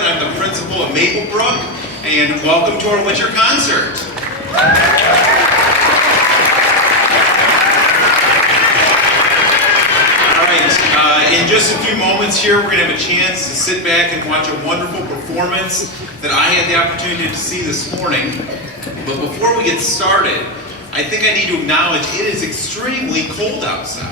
and I'm the principal at Maplebrook, and welcome to our winter concert. In just a few moments here, we're going to have a chance to sit back and watch a wonderful performance that I had the opportunity to see this morning. But before we get started, I think I need to acknowledge it is extremely cold outside.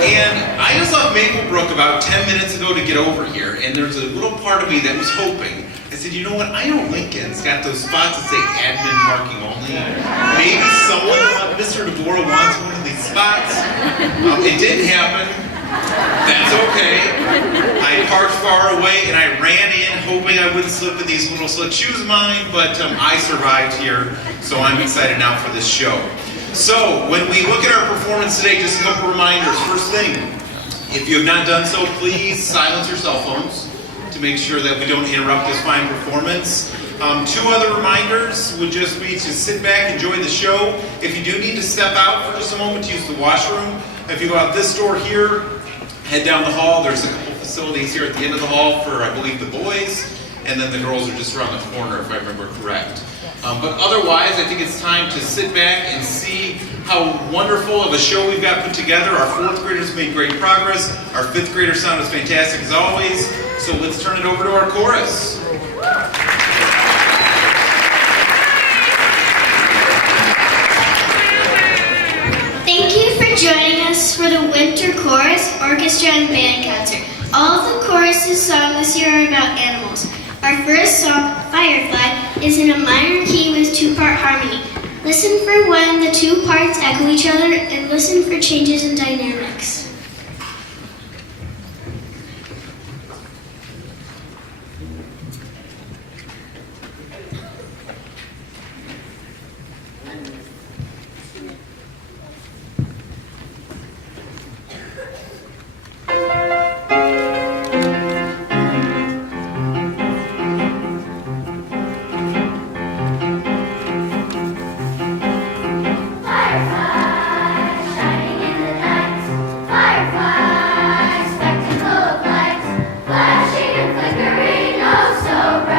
And I just left Maplebrook about 10 minutes ago to get over here, and there's a little part of me that was hoping. I said, you know what, I know Lincoln's got those spots that say admin parking only. Maybe someone, Mr. DeBora wants one of these spots. It didn't happen. That's okay. I parked far away and I ran in hoping I wouldn't slip in these little slick shoes of mine, but I survived here, so I'm excited now for this show. So, when we look at our performance today, just a couple reminders. First thing, if you have not done so, please silence your cell phones to make sure that we don't interrupt this fine performance. Two other reminders would just be to sit back, enjoy the show. If you do need to step out for just a moment to use the washroom, if you go out this door here, head down the hall. There's a couple facilities here at the end of the hall for, I believe, the boys, and then the girls are just around the corner, if I remember correct. But otherwise, I think it's time to sit back and see how wonderful of a show we've got put together. Our fourth graders made great progress. Our fifth grader sound is fantastic as always. So let's turn it over to our chorus. Thank you for joining us for the Winter Chorus, Orchestra, and Band Concert. All of the choruses sung this year are about animals. Our first song, Firefly, is in a minor key with two-part harmony. Listen for when the two parts echo each other and listen for changes in dynamics. So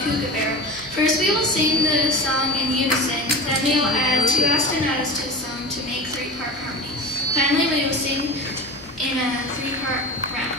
Kookaburra. First we will sing the song in unison, then we will add 2 ostinatos to the song to make 3-part harmony. Finally we will sing in a 3-part round.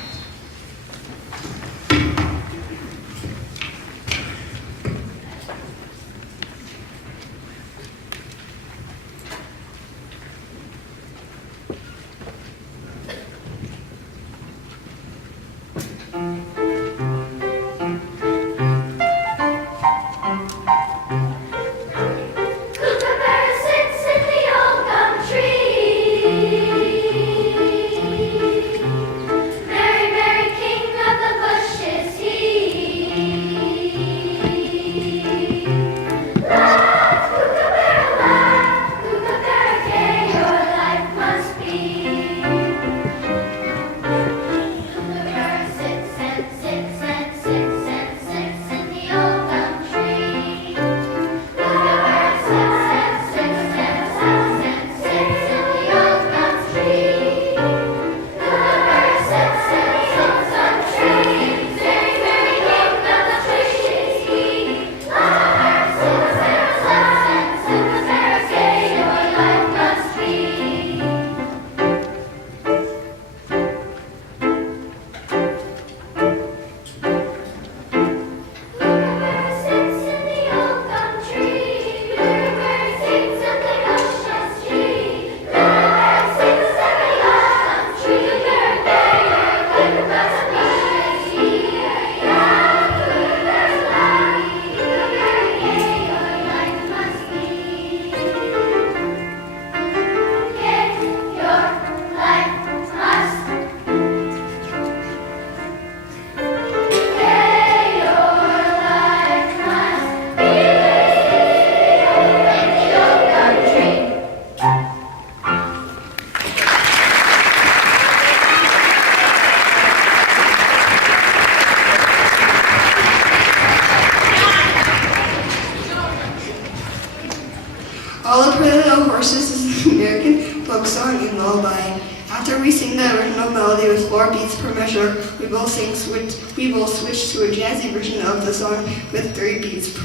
All the Pretty Little Horses is an American folk song and lullaby. After we sing the original melody with 4 beats per measure, we will switch to a jazzy version of the song with 3 beats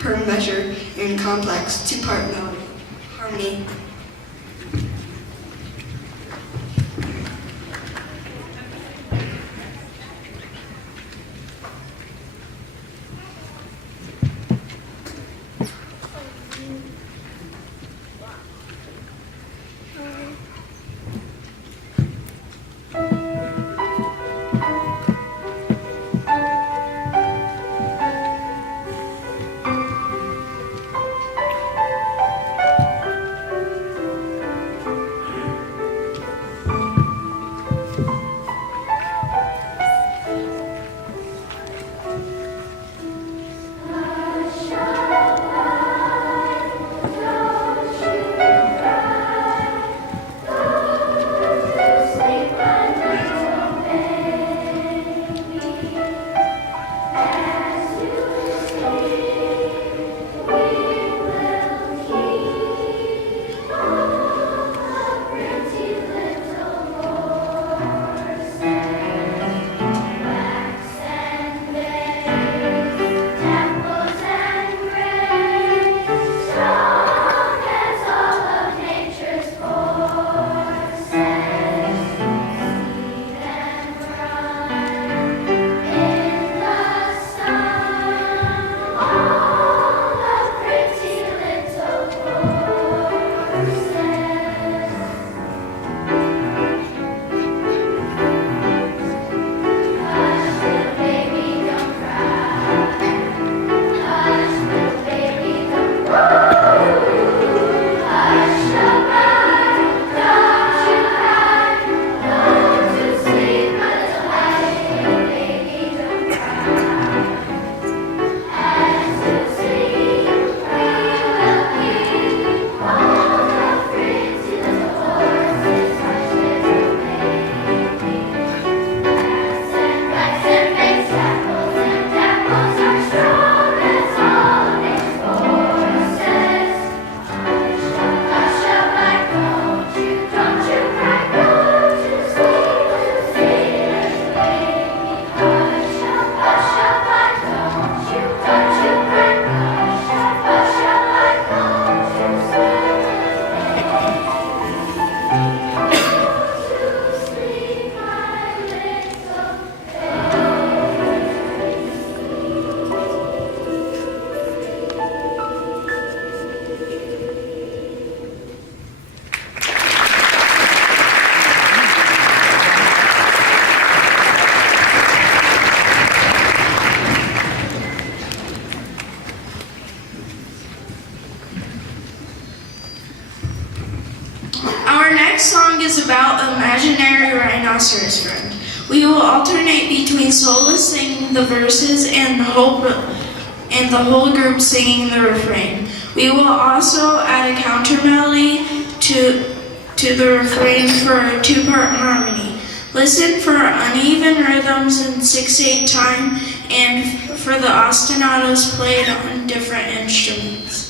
per measure in complex 2-part melody harmony. next song is about imaginary rhinoceros friend. We will alternate between soloists singing the verses and the whole group singing the refrain. We will also add a counter melody to the refrain for a two-part harmony. Listen for uneven rhythms in 6/8 time and for the ostinatos played on different instruments.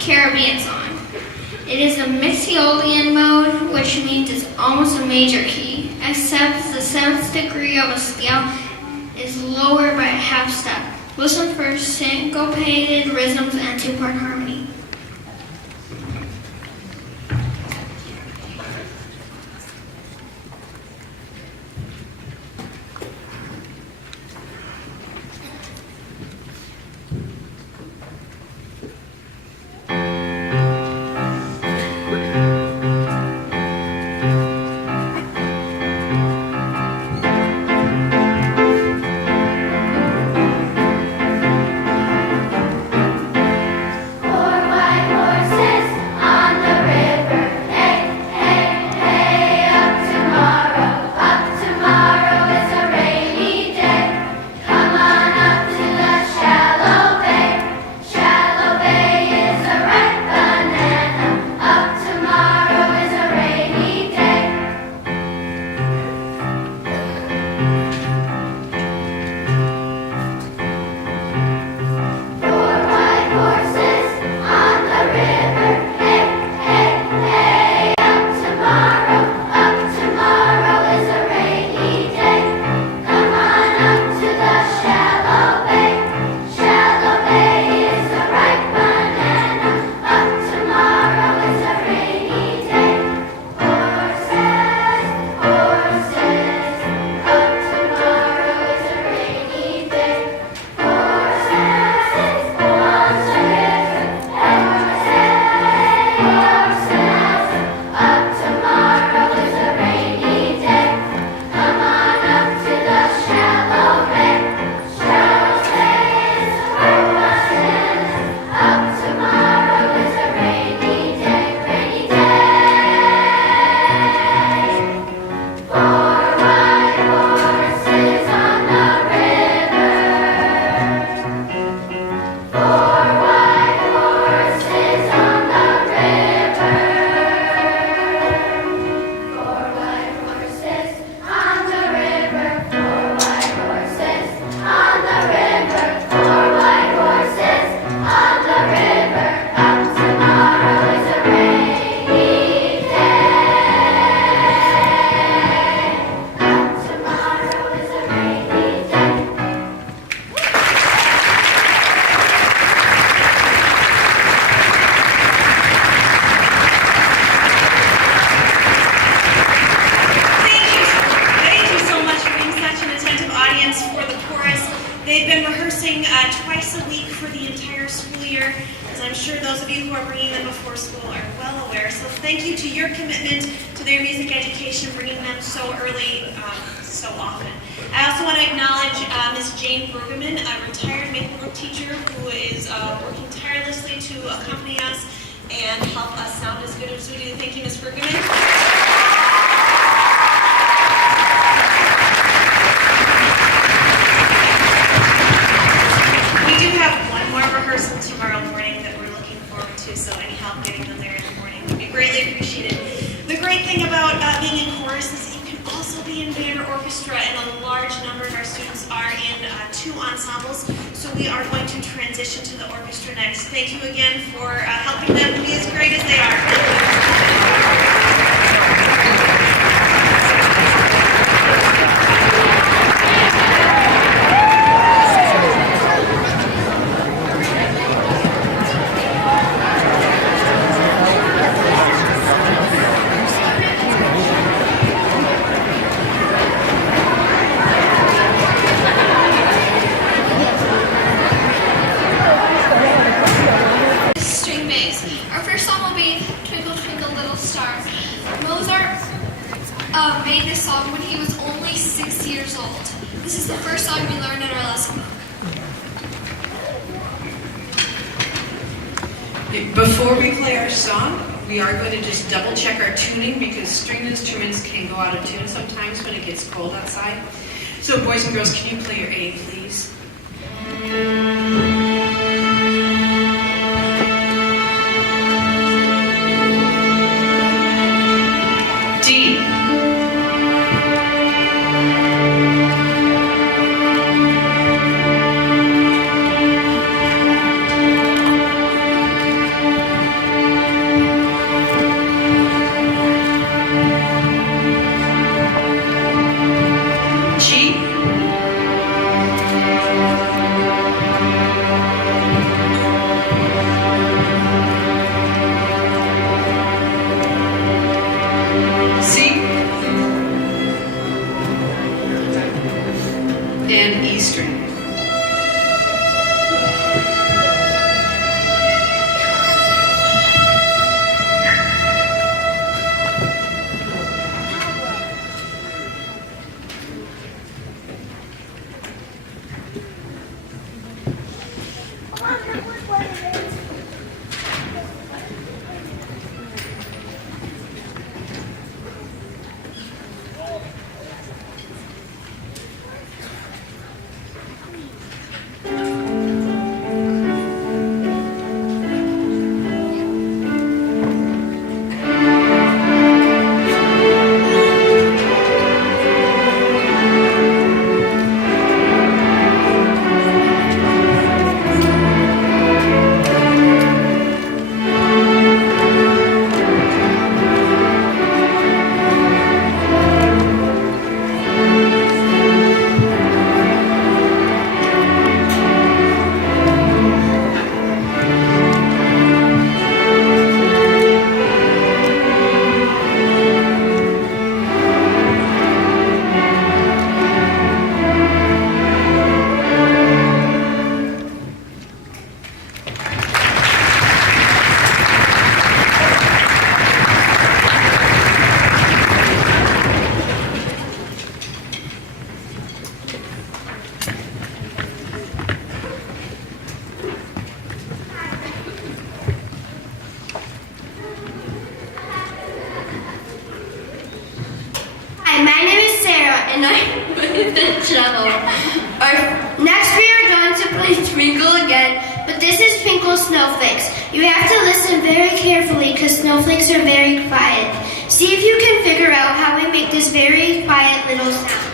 Caribbean song. It is a Mixolydian mode, which means it's almost a major key, except the seventh degree of a scale is lower by a half step. Listen for syncopated rhythms and two-part harmony. They've been rehearsing twice a week for the entire school year, as I'm sure those of you who are bringing them before school are well aware. So thank you to your commitment to their music education, bringing them so early, so often. I also want to acknowledge Ms. Jane Bergman, a retired Maplebrook teacher who is working tirelessly to accompany us and help us sound as good as we do. Thank you, Ms. Bergman. We do have one more rehearsal tomorrow morning that we're looking forward to, so any help getting them there in the morning would be greatly appreciated. The great thing about being in chorus is you can also be in band or orchestra, and a large number of our students are in 2 ensembles, so we are going to transition to the orchestra next. Thank you again for helping them be as great as they are. String bass. Our first song will be Twinkle Twinkle Little Star. Mozart made this song when he was only 6 years old. This is the first song we learned in our lesson book. Before we play our song, we are going to just double check our tuning because string instruments can go out of tune sometimes when it gets cold outside. So boys and girls, can you play your A, please? D. G. C. And E string. Hi, my name is Sarah, and I'm with the cello. Next, we are going to play Twinkle again, but this is Twinkle Snowflakes. You have to listen very carefully because snowflakes are very quiet. See if you can figure out how we make this very quiet little sound.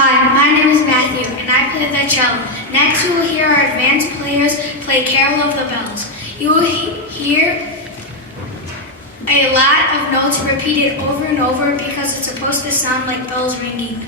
Hi, my name is Matthew, and I play the cello. Next, you will hear our advanced players play Carol of the Bells. You will hear a lot of notes repeated over and over because it's supposed to sound like bells ringing.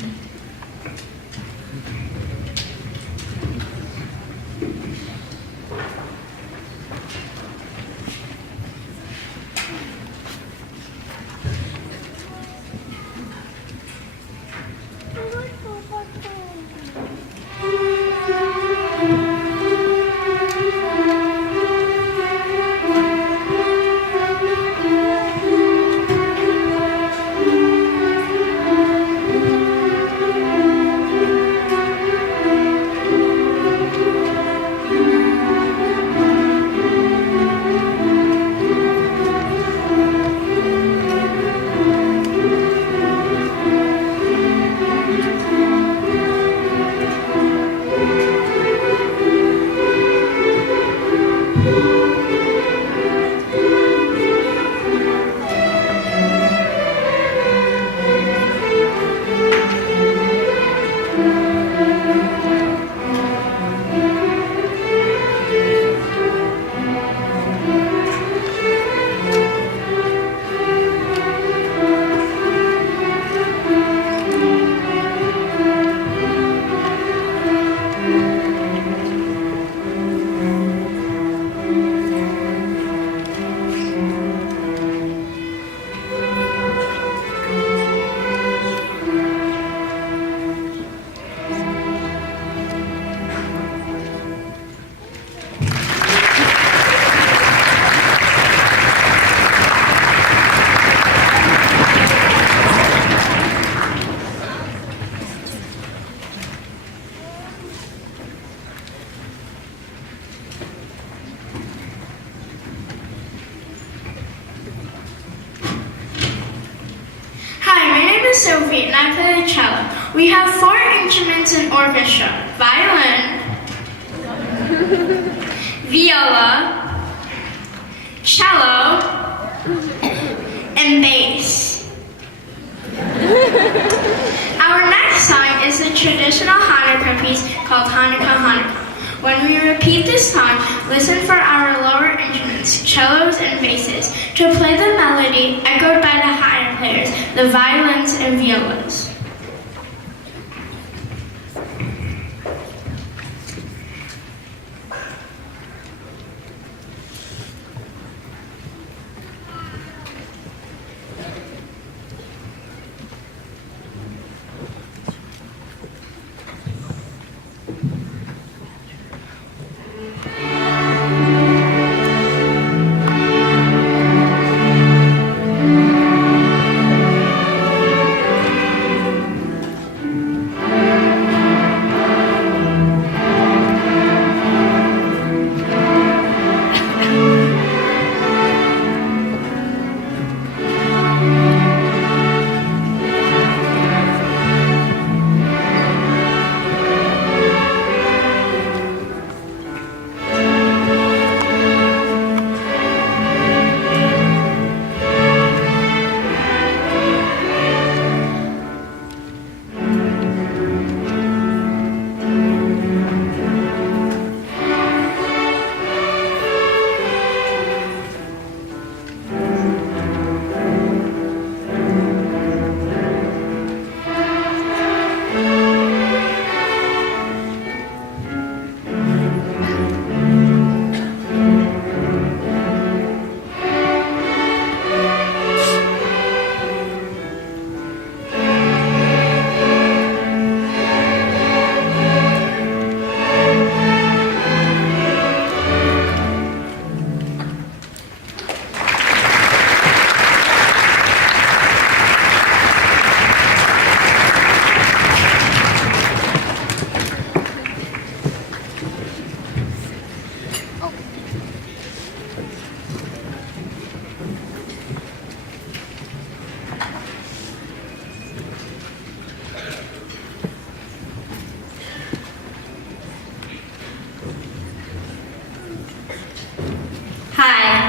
Sophie, and I play the cello. We have 4 instruments in orchestra: violin, viola, cello, and bass. Our next song is a traditional Hanukkah piece called Hanukkah Hanukkah. When we repeat this song, listen for our lower instruments, cellos and basses, to play the melody echoed by the higher players, the violins and violas.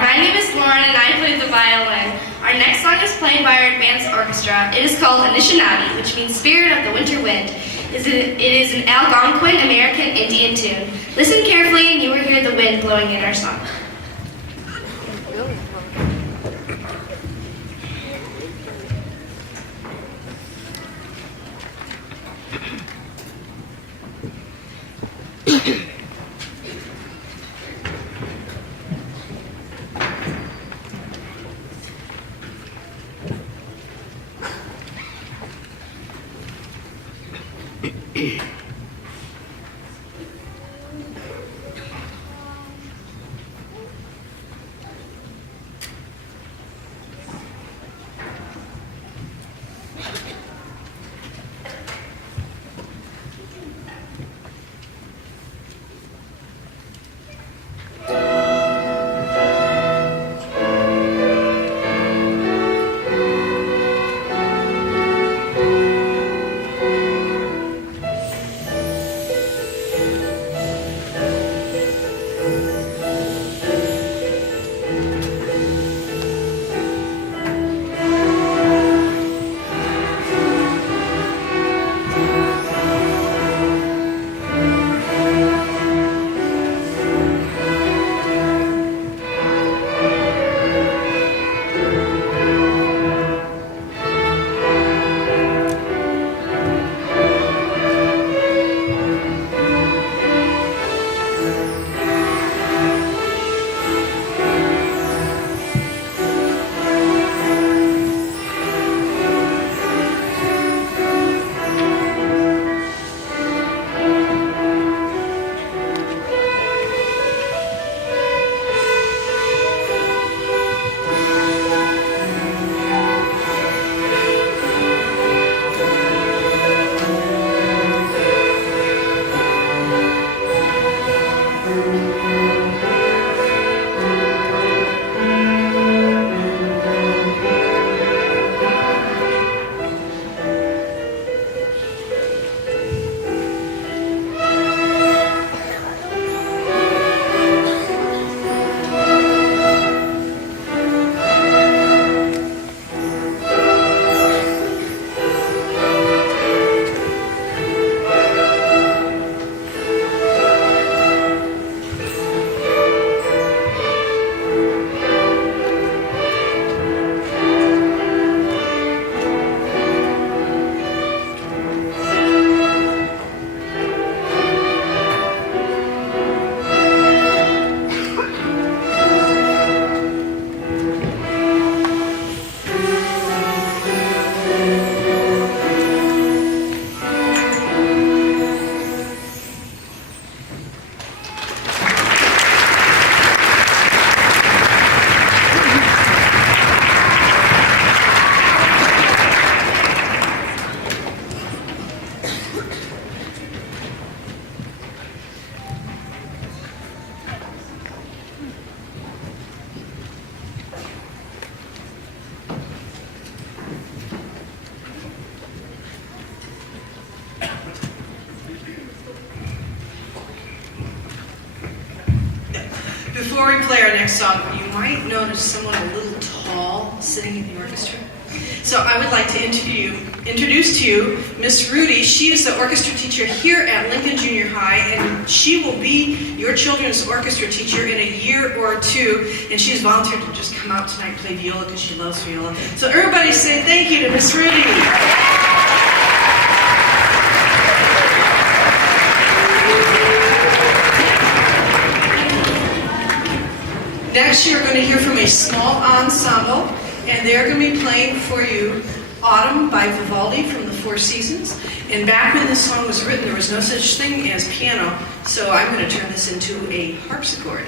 My name is Lauren and I play the violin. Our next song is played by our advanced orchestra. It is called Anishinaabe, which means Spirit of the Winter Wind. It is an Algonquin American Indian tune. Listen carefully and you will hear the wind blowing in our song. Before we play our next song, you might notice someone a little tall sitting in the orchestra. So I would like to introduce to you Miss Rudy. She is the orchestra teacher here at Lincoln Junior High, and she will be your children's orchestra teacher in a year or two. And she's volunteered to just come out tonight and play viola because she loves viola. So everybody say thank you to Miss Rudy. Next, you're going to hear from a small ensemble, and they're going to be playing for you Autumn by Vivaldi from the Four Seasons. And back when this song was written, there was no such thing as piano, so I'm going to turn this into a harpsichord.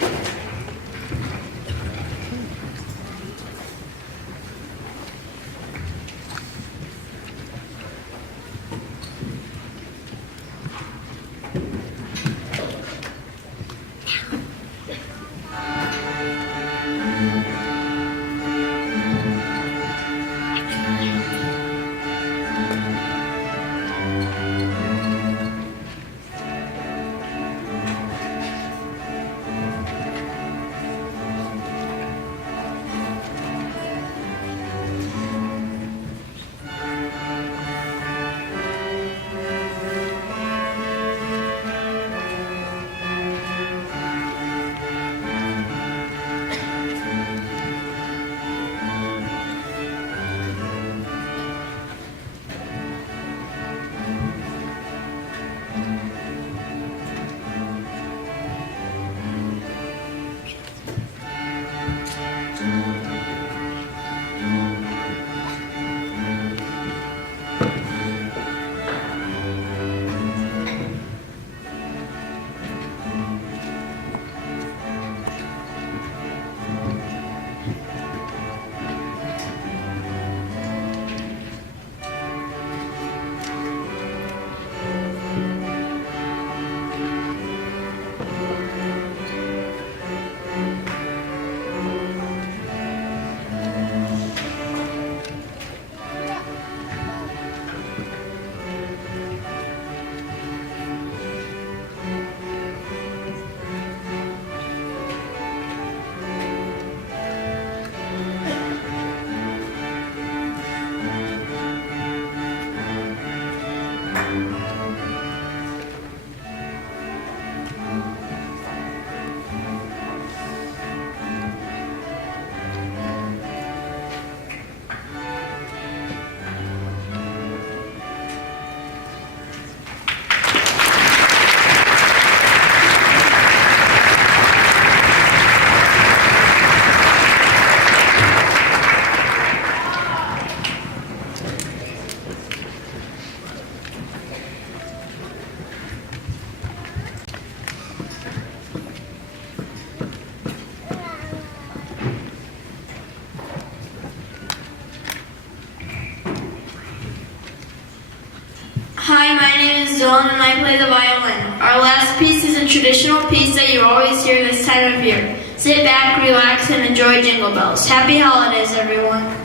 is Dylan and I play the violin. Our last piece is a traditional piece that you always hear this time of year. Sit back, relax, and enjoy Jingle Bells. Happy holidays, everyone.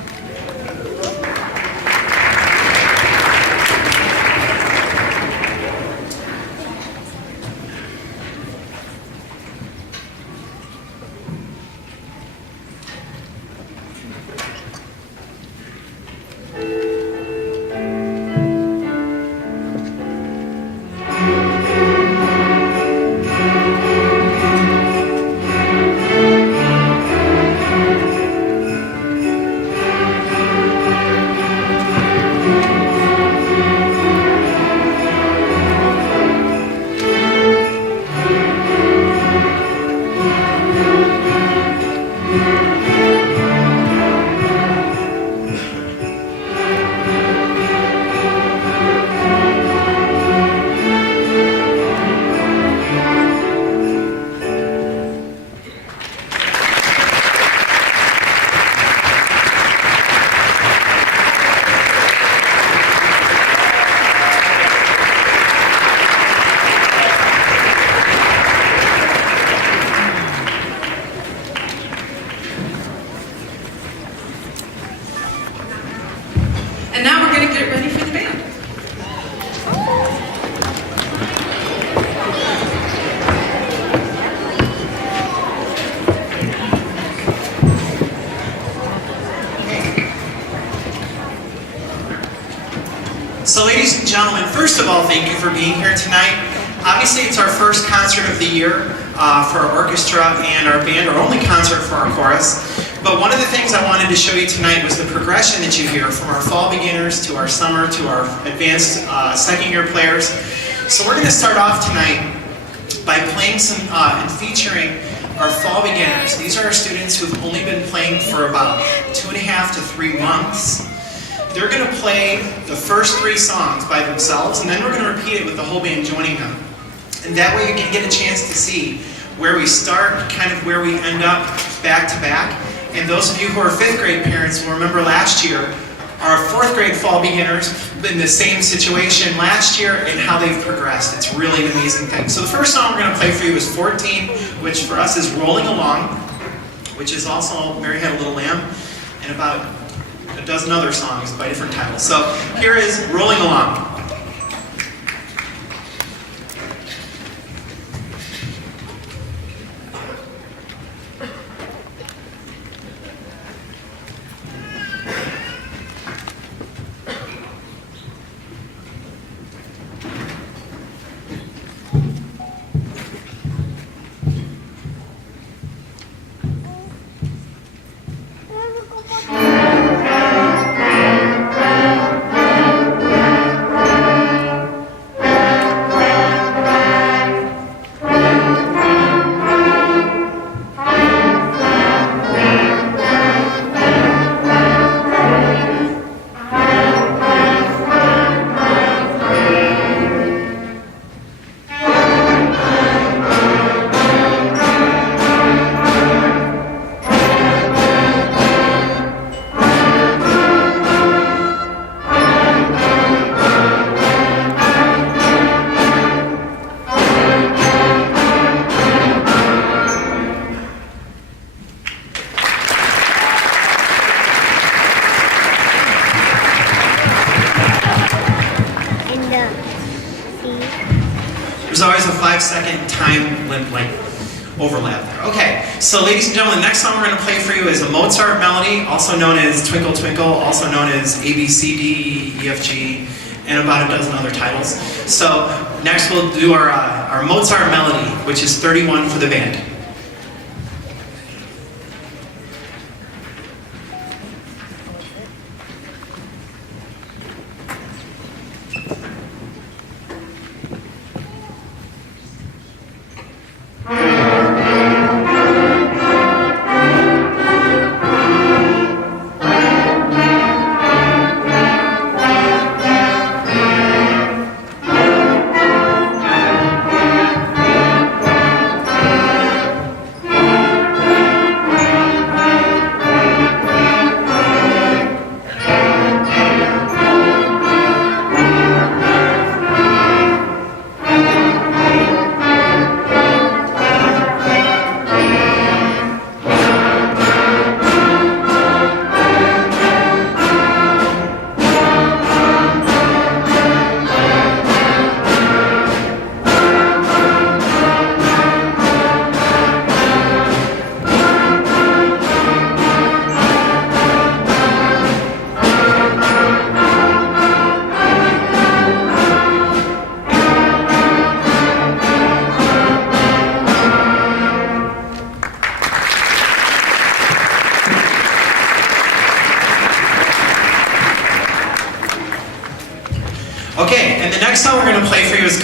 And now we're going to get ready for the band. So ladies and gentlemen, first of all, thank you for being here tonight. Obviously it's our first concert of the year for our orchestra and our band, our only concert for our chorus. But one of the things I wanted to show you tonight was the progression that you hear from our fall beginners to our summer to our advanced second year players. So we're going to start off tonight by playing some and featuring our fall beginners. These are our students who've only been playing for about 2.5 to 3 months. They're going to play the first 3 songs by themselves, and then we're going to repeat it with the whole band joining them. And that way you can get a chance to see where we start, kind of where we end up back to back. And those of you who are 5th grade parents will remember last year, our 4th grade fall beginners in the same situation last year and how they've progressed. It's really an amazing thing. So the first song we're going to play for you is 14, which for us is Rolling Along, which is also Mary Had a Little Lamb, and about a dozen other songs by different titles. So here is Rolling Along. There's always a 5-second time overlap there. Okay, so ladies and gentlemen, the next song we're going to play for you is a Mozart melody, also known as Twinkle Twinkle, also known as A, B, C, D, E, F, G, and about a dozen other titles. So next we'll do our Mozart melody, which is 31 for the band.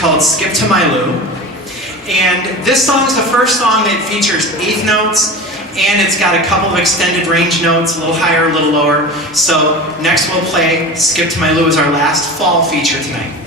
called Skip to My Lou. And this song is the first song that features eighth notes, and it's got a couple of extended range notes, a little higher, a little lower. So next we'll play Skip to My Lou as our last fall feature tonight.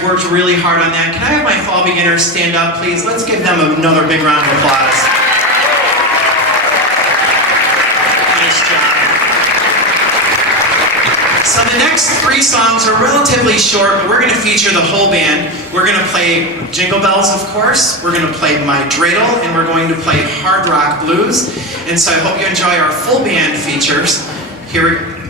Worked really hard on that. Can I have my fall beginners stand up, please? Let's give them another big round of applause. Nice job. So the next three songs are relatively short, but we're going to feature the whole band. We're going to play Jingle Bells, of course. We're going to play My Dreidel, and we're going to play Hard Rock Blues. And so I hope you enjoy our full band features. Here we go.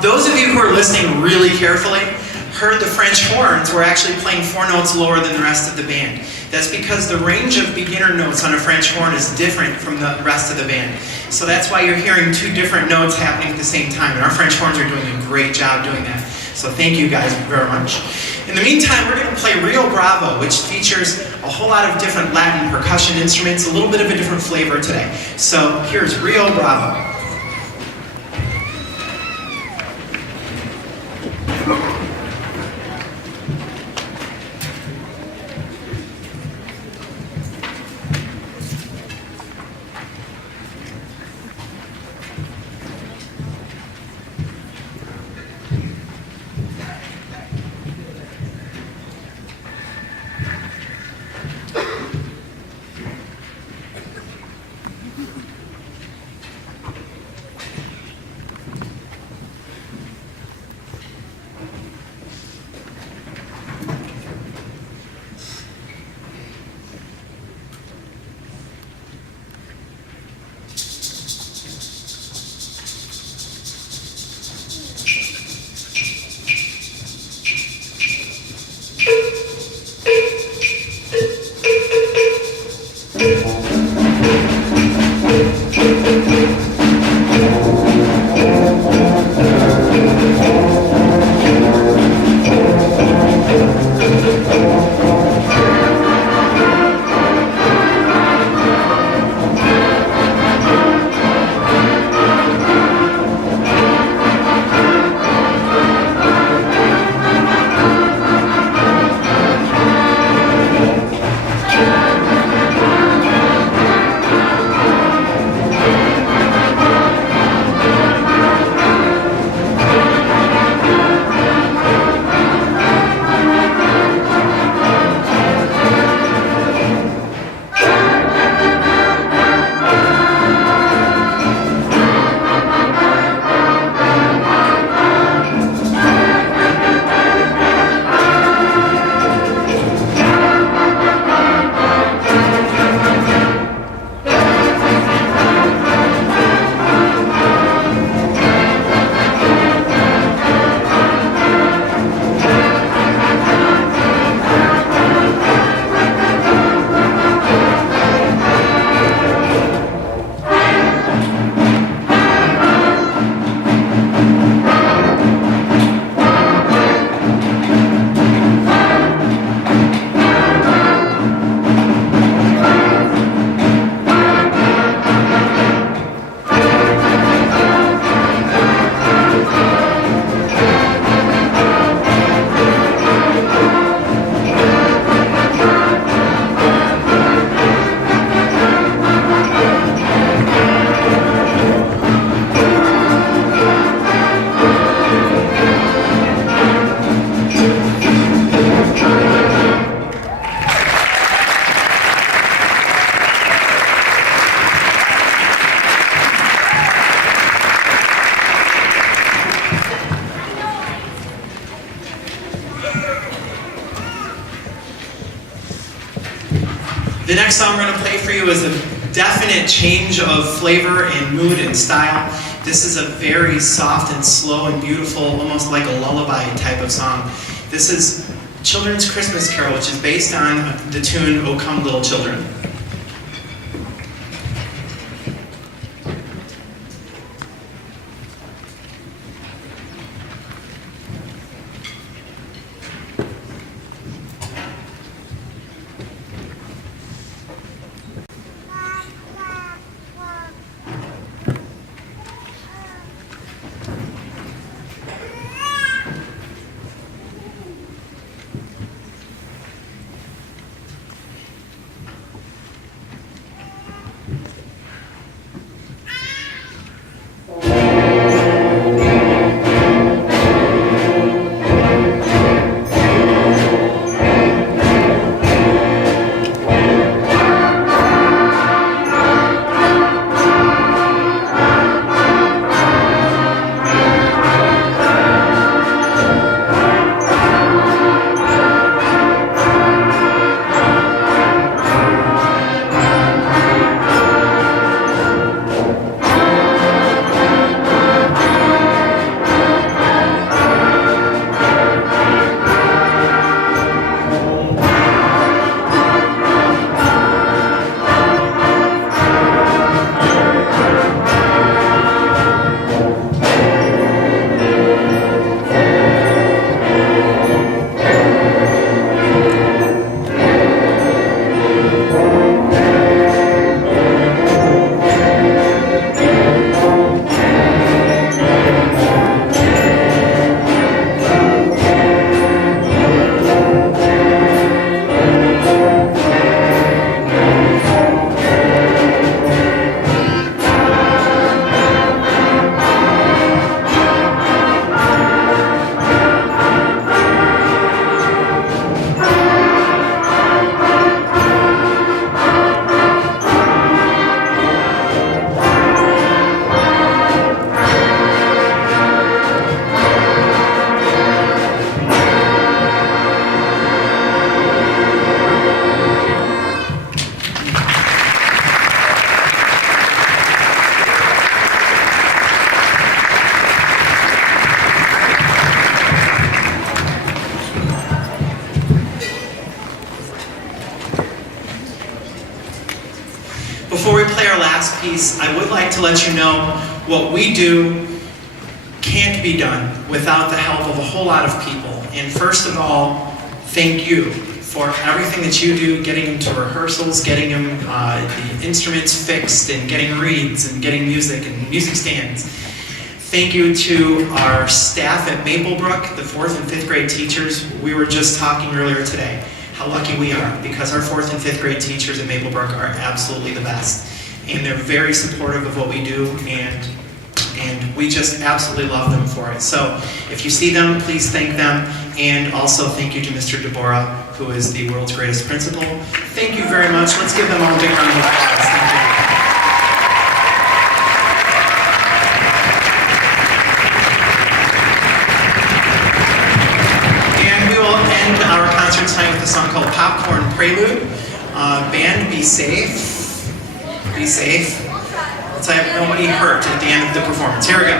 Those of you who are listening really carefully heard the French horns were actually playing 4 notes lower than the rest of the band. That's because the range of beginner notes on a French horn is different from the rest of the band. So that's why you're hearing 2 different notes happening at the same time, and our French horns are doing a great job doing that. So thank you guys very much. In the meantime, we're going to play Rio Bravo, which features a whole lot of different Latin percussion instruments, a little bit of a different flavor today. So here's Rio Bravo. The next song we're going to play for you is a definite change of flavor and mood and style. This is a very soft and slow and beautiful, almost like a lullaby type of song. This is Children's Christmas Carol, which is based on the tune, "O Come Little Children." last piece, I would like to let you know what we do can't be done without the help of a whole lot of people. And first of all, thank you for everything that you do, getting them to rehearsals, getting them the instruments fixed, and getting reeds, and getting music, and music stands. Thank you to our staff at Maplebrook, the 4th and 5th grade teachers. We were just talking earlier today how lucky we are, because our 4th and 5th grade teachers at Maplebrook are absolutely the best. And they're very supportive of what we do, and we just absolutely love them for it. So if you see them, please thank them. And also thank you to Mr. Deborah, who is the world's greatest principal. Thank you very much. Let's give them all a big round of applause. Thank you. And we will end our concert tonight with a song called Popcorn Prelude. Band, be safe. Be safe. Let's have nobody hurt at the end of the performance. Here we go.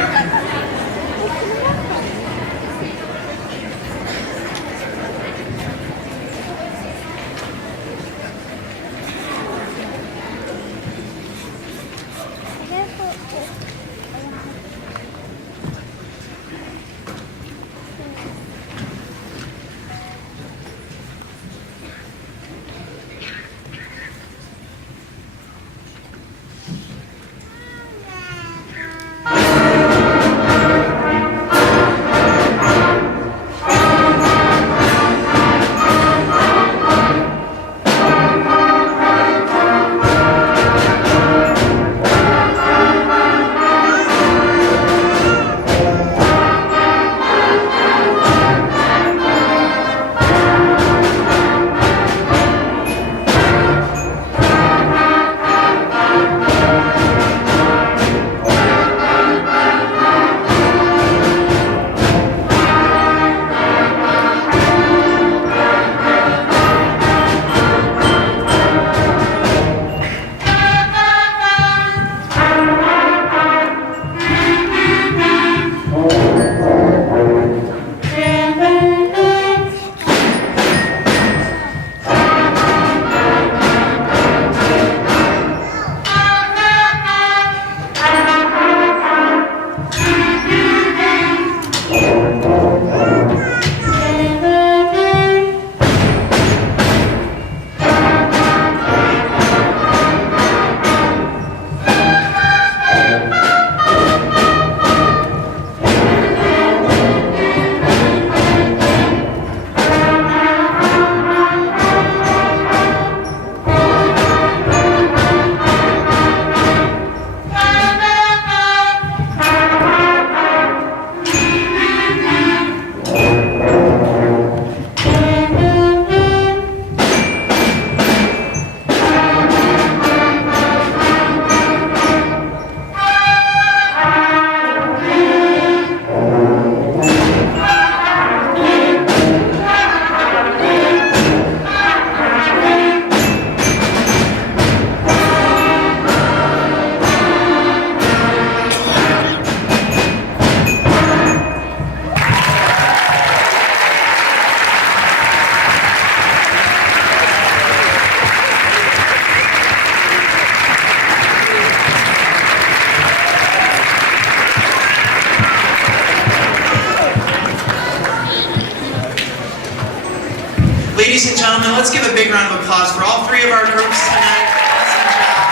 Ladies and gentlemen, let's give a big round of applause for all three of our groups tonight. Awesome job.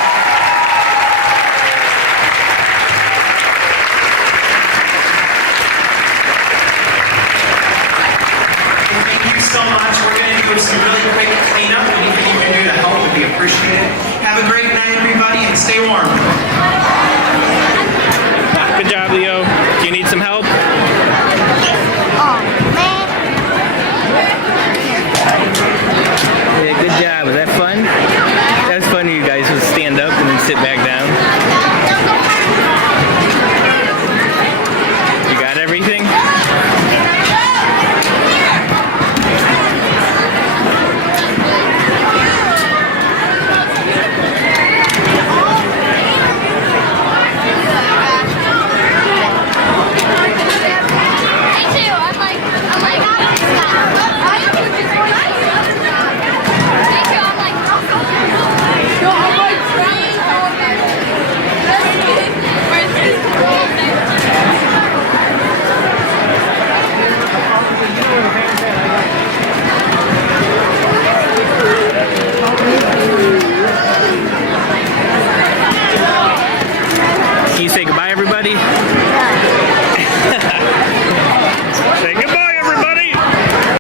And thank you so much. We're going to do some really quick cleanup. Anything you can do to help would be appreciated. Have a great night, everybody, and stay warm.